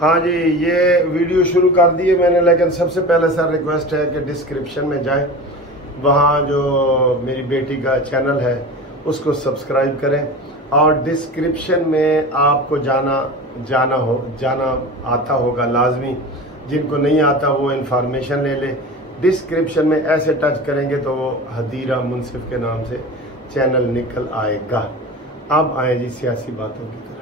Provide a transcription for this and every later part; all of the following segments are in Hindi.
हाँ जी, ये वीडियो शुरू कर दी है मैंने, लेकिन सबसे पहले सर रिक्वेस्ट है कि डिस्क्रिप्शन में जाएं, वहाँ जो मेरी बेटी का चैनल है उसको सब्सक्राइब करें और डिस्क्रिप्शन में आपको जाना आता होगा लाजमी। जिनको नहीं आता वो इंफॉर्मेशन ले ले। डिस्क्रिप्शन में ऐसे टच करेंगे तो वो हदीरा मुनसिफ के नाम से चैनल निकल आएगा। अब आए जी सियासी बातों की तरफ।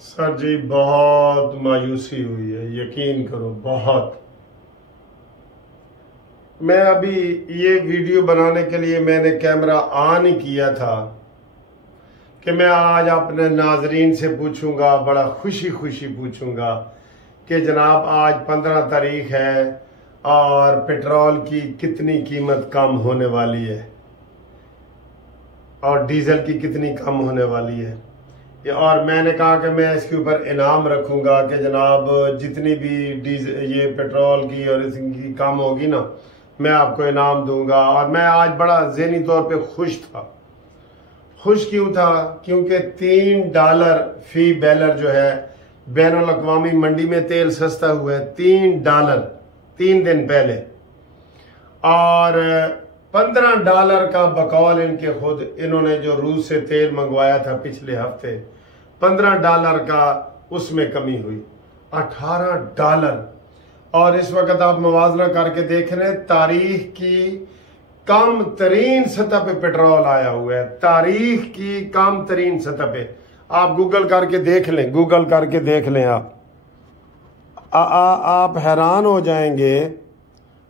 सर जी बहुत मायूसी हुई है, यकीन करो बहुत। मैं अभी ये वीडियो बनाने के लिए मैंने कैमरा ऑन ही किया था कि मैं आज अपने नाजरीन से पूछूंगा, बड़ा खुशी खुशी पूछूंगा कि जनाब आज 15 तारीख है और पेट्रोल की कितनी कीमत कम होने वाली है और डीजल की कितनी कम होने वाली है। और मैंने कहा कि मैं इसके ऊपर इनाम रखूंगा कि जनाब जितनी भी डीजल ये पेट्रोल की और इसकी कम होगी ना, मैं आपको इनाम दूंगा। और मैं आज बड़ा ज़हनी तौर पे खुश था। खुश क्यों था? क्योंकि $3 फी बैरल जो है बैनुल अक़वामी मंडी में तेल सस्ता हुआ है, $3 3 दिन पहले। और $15 का बकौल इनके खुद इन्होंने जो रूस से तेल मंगवाया था पिछले हफ्ते, $15 का उसमें कमी हुई, $18। और इस वक्त आप मुवाजना करके देख रहे हैं, तारीख की कम तरीन सतह पे पेट्रोल आया हुआ है, तारीख की कम तरीन सतह पे। आप गूगल करके देख लें, गूगल करके देख लें, आप हैरान हो जाएंगे।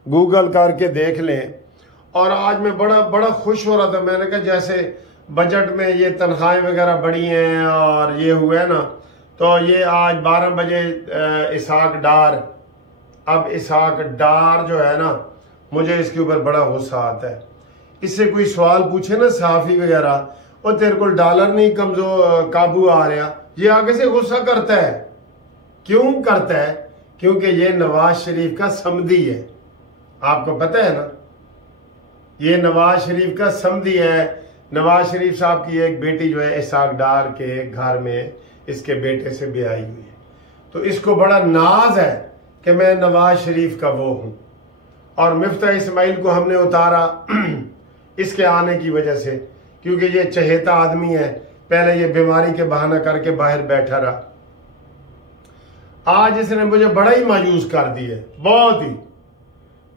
गूगल करके देख लें। और आज मैं बड़ा खुश हो रहा था। मैंने कहा जैसे बजट में ये तनख्वाहें वगैरह बढ़ी हैं और ये हुआ है ना, तो ये आज 12 बजे इसहाक डार, अब इसहाक डार जो है ना, मुझे इसके ऊपर बड़ा गुस्सा आता है। इससे कोई सवाल पूछे ना सहाफी वगैरह, और तेरे को डॉलर नहीं कमजोर काबू आ रहा, ये आगे से गुस्सा करता है। क्यों करता है? क्योंकि ये नवाज शरीफ का समधी है। आपको पता है ना, ये नवाज शरीफ का समधी है। नवाज शरीफ साहब की एक बेटी जो है इसहाक डार के घर में इसके बेटे से ब्याही हुई है, तो इसको बड़ा नाज है कि मैं नवाज शरीफ का वो हूं। और मिफ्ता इस्माइल को हमने उतारा इसके आने की वजह से, क्योंकि ये चहेता आदमी है। पहले ये बीमारी के बहाना करके बाहर बैठा रहा, आज इसने मुझे बड़ा ही मायूस कर दिया, बहुत ही।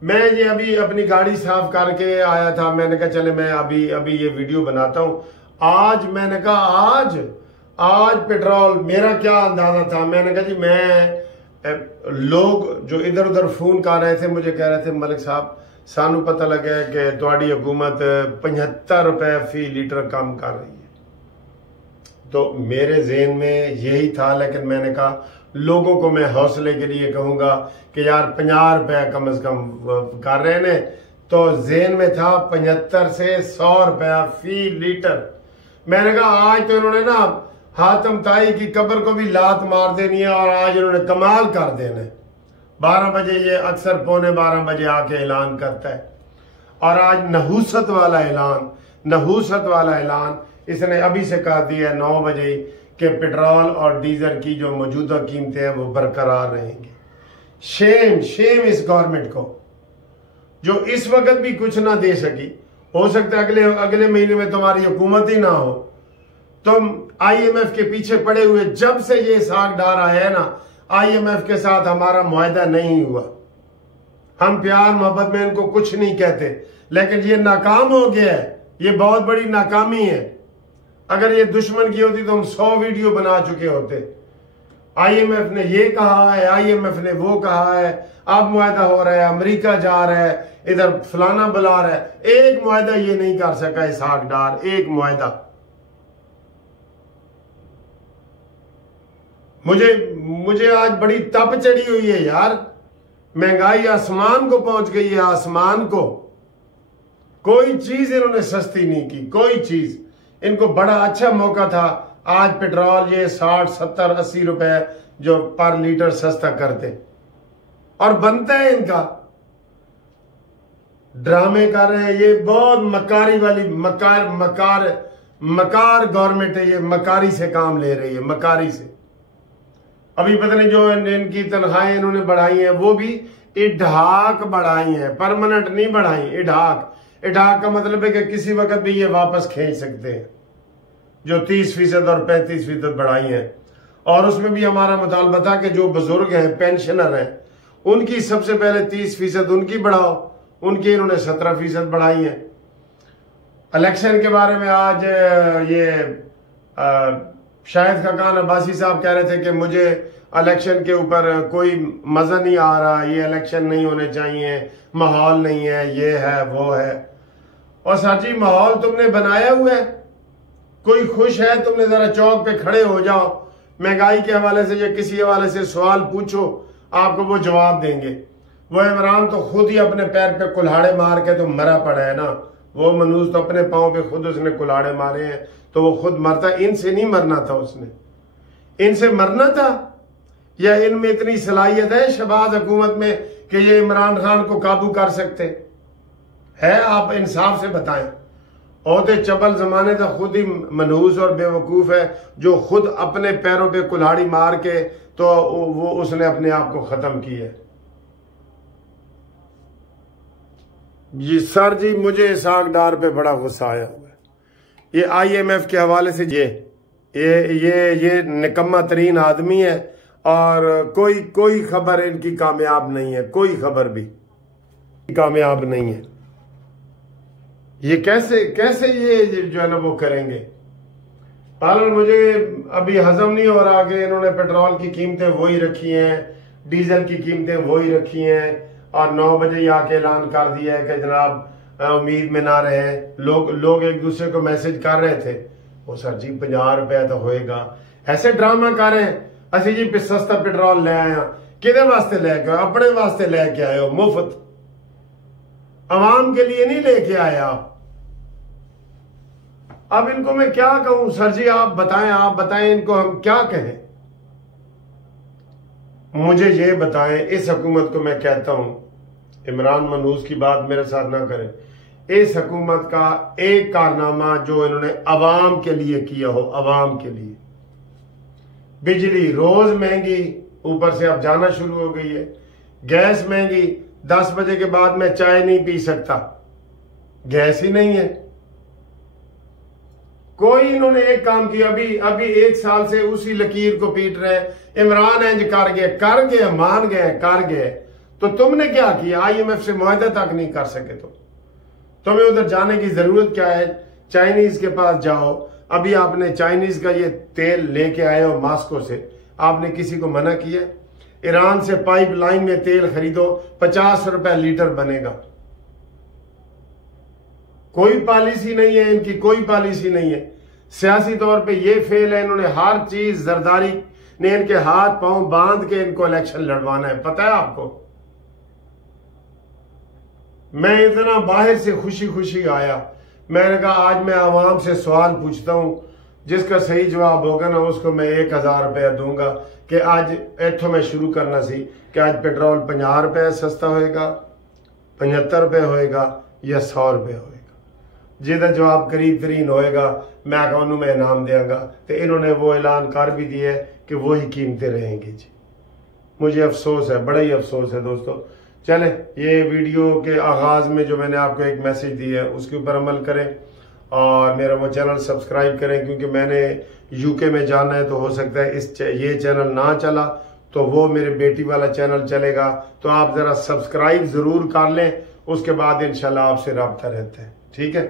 मैं ये अभी अपनी गाड़ी साफ करके आया था, मैंने कहा चले मैं अभी ये वीडियो बनाता हूं। आज मैंने कहा आज पेट्रोल, मेरा क्या अंदाजा था, मैंने कहा जी मैं लोग जो इधर उधर फोन कर रहे थे मुझे कह रहे थे मलिक साहब सानू पता लगा है कि तुम्हारी हुकूमत 75 रुपए फी लीटर कम कर रही है। तो मेरे ज़हन में यही था, लेकिन मैंने कहा लोगों को मैं हौसले के लिए कहूंगा कि यार 50 रुपए कम से कम कर रहे हैं। तो ज़हन में था 75 से 100 रुपया फी लीटर। मैंने कहा आज तो इन्होंने ना हातम ताई की कब्र को भी लात मार देनी है और आज इन्होंने कमाल कर देना है। 12 बजे ये अक्सर 11:15 बजे आके ऐलान करता है, और आज नहूसत वाला ऐलान इसने अभी से कह दिया है 9 बजे कि पेट्रोल और डीजल की जो मौजूदा कीमतें हैं वो बरकरार रहेंगी। शेम इस गवर्नमेंट को जो इस वक्त भी कुछ ना दे सकी। हो सकता है अगले महीने में तुम्हारी हुकूमत ही ना हो। तुम IMF के पीछे पड़े हुए, जब से ये इसहाक डार आया है ना, IMF के साथ हमारा मुआहदा नहीं हुआ। हम प्यार मोहब्बत में इनको कुछ नहीं कहते, लेकिन ये नाकाम हो गया है। ये बहुत बड़ी नाकामी है। अगर ये दुश्मन की होती तो हम 100 वीडियो बना चुके होते। IMF ने ये कहा है, IMF ने वो कहा है, अब मुआहदा हो रहा है, अमेरिका जा रहा है, इधर फलाना बुला रहा है। एक मुआहदा ये नहीं कर सका इसहाक डार, एक मुआहदा। मुझे आज बड़ी तप चढ़ी हुई है यार। महंगाई आसमान को पहुंच गई है, आसमान को। कोई चीज इन्होंने सस्ती नहीं की, कोई चीज। इनको बड़ा अच्छा मौका था आज पेट्रोल ये 60, 70, 80 रुपए जो पर लीटर सस्ता करते, और बनता है इनका। ड्रामे कर रहे हैं। ये बहुत मकारी वाली मकार गवर्नमेंट है। ये मकारी से काम ले रही है, मकारी से। अभी पता नहीं जो इनकी तनख्वाहें इन्होंने बढ़ाई हैं वो भी इढ़ाक बढ़ाई हैं, परमानेंट नहीं बढ़ाई, इढ़ाक का मतलब है कि किसी वक्त भी ये वापस खींच सकते हैं। जो 30% और 35% बढ़ाई हैं। और उसमें भी हमारा मुतालबा था कि जो बुजुर्ग हैं, पेंशनर हैं, उनकी सबसे पहले 30% उनकी बढ़ाओ, उनकी इन्होंने 17% बढ़ाई है। इलेक्शन के बारे में आज ये शाहिद खाकान अब्बासी साहब कह रहे थे कि मुझे इलेक्शन के ऊपर कोई मजा नहीं आ रहा, ये इलेक्शन नहीं होने चाहिए, माहौल नहीं है, ये है वो है। और सर जी माहौल तुमने बनाया हुआ है, कोई खुश है, तुमने जरा चौक पे खड़े हो जाओ, महंगाई के हवाले से या किसी हवाले से सवाल पूछो, आपको वो जवाब देंगे। वो इमरान तो खुद ही अपने पैर पे कुल्हाड़े मार के तो मरा पड़ा है ना। वो मनूज तो अपने पांव पे खुद उसने कुल्हाड़े मारे हैं, तो वो खुद मरता। इनसे नहीं मरना था उसने, इनसे मरना था। या इनमें इतनी सलाहियत है शहबाज हुकूमत में कि ये इमरान खान को काबू कर सकते है? आप इंसाफ से बताएं। औते चबल जमाने तो खुद ही मनहूस और बेवकूफ है, जो खुद अपने पैरों पे कुल्हाड़ी मार के तो वो उसने अपने आप को खत्म किया। जी सर जी मुझे इसहाक डार पे बड़ा गुस्सा आया हुआ है। ये IMF के हवाले से ये निकम्मा तरीन आदमी है और कोई खबर इनकी कामयाब नहीं है, कोई खबर भी कामयाब नहीं है। ये कैसे ये जो है ना वो करेंगे। पालन मुझे अभी हजम नहीं हो रहा कि इन्होंने पेट्रोल की कीमतें वही रखी हैं, डीजल की कीमतें वही रखी हैं और 9 बजे ही आके ऐलान कर दिया है कि जनाब उम्मीद में ना रहे। लोग एक दूसरे को मैसेज कर रहे थे, वो सर जी 50 रुपया तो होएगा, ऐसे ड्रामा कर रहे हैं। असि जी सस्ता पेट्रोल ले आया, किदे वास्ते लेके आए? अपने वास्ते लेके आए हो, मुफ्त, अवाम के लिए नहीं लेके आए आप। अब इनको मैं क्या कहूं सर जी, आप बताएं इनको हम क्या कहें? मुझे ये बताएं। इस हुकूमत को मैं कहता हूं, इमरान मनहूस की बात मेरे साथ ना करें। इस हुकूमत का एक कारनामा जो इन्होंने अवाम के लिए किया हो, अवाम के लिए। बिजली रोज महंगी, ऊपर से अब जाना शुरू हो गई है। गैस महंगी, 10 बजे के बाद मैं चाय नहीं पी सकता, गैस ही नहीं है। कोई इन्होंने एक काम किया? अभी 1 साल से उसी लकीर को पीट रहे हैं। इमरान इंज कर गए, मान गए, कर गए। तो तुमने क्या किया? IMF से मुआहदा तक नहीं कर सके तो तुम्हें उधर जाने की जरूरत क्या है? चाइनीज के पास जाओ। अभी आपने चाइनीज का ये तेल लेके आए हो मॉस्को से, आपने किसी को मना किया? ईरान से पाइपलाइन में तेल खरीदो, 50 रुपए लीटर बनेगा। कोई पॉलिसी नहीं है इनकी, कोई पॉलिसी नहीं है। सियासी तौर पे ये फेल है। इन्होंने हर चीज, जरदारी ने इनके हाथ पांव बांध के इनको इलेक्शन लड़वाना है, पता है आपको। मैं इतना बाहर से खुशी खुशी आया, मैंने कहा आज मैं आवाम से सवाल पूछता हूं, जिसका सही जवाब होगा ना उसको मैं 1000 रुपया दूंगा कि आज इथों में शुरू करना सी कि आज पेट्रोल 50 रुपए सस्ता होएगा, 75 रुपए होएगा या 100 रुपए होएगा। जिहदा जवाब करीब तरीन होएगा मैं कहूँ मैं इनाम देंगा। तो इन्होंने वो ऐलान कर भी दिया है कि वही कीमतें रहेंगी जी। मुझे अफसोस है, बड़ा ही अफसोस है दोस्तों। चले, ये वीडियो के आगाज में जो मैंने आपको एक मैसेज दिया है उसके ऊपर अमल करें और मेरा वो चैनल सब्सक्राइब करें, क्योंकि मैंने UK में जाना है तो हो सकता है ये चैनल ना चला तो वो मेरे बेटी वाला चैनल चलेगा। तो आप जरा सब्सक्राइब जरूर कर लें, उसके बाद इंशाल्लाह आपसे राब्ता रहता है। ठीक है।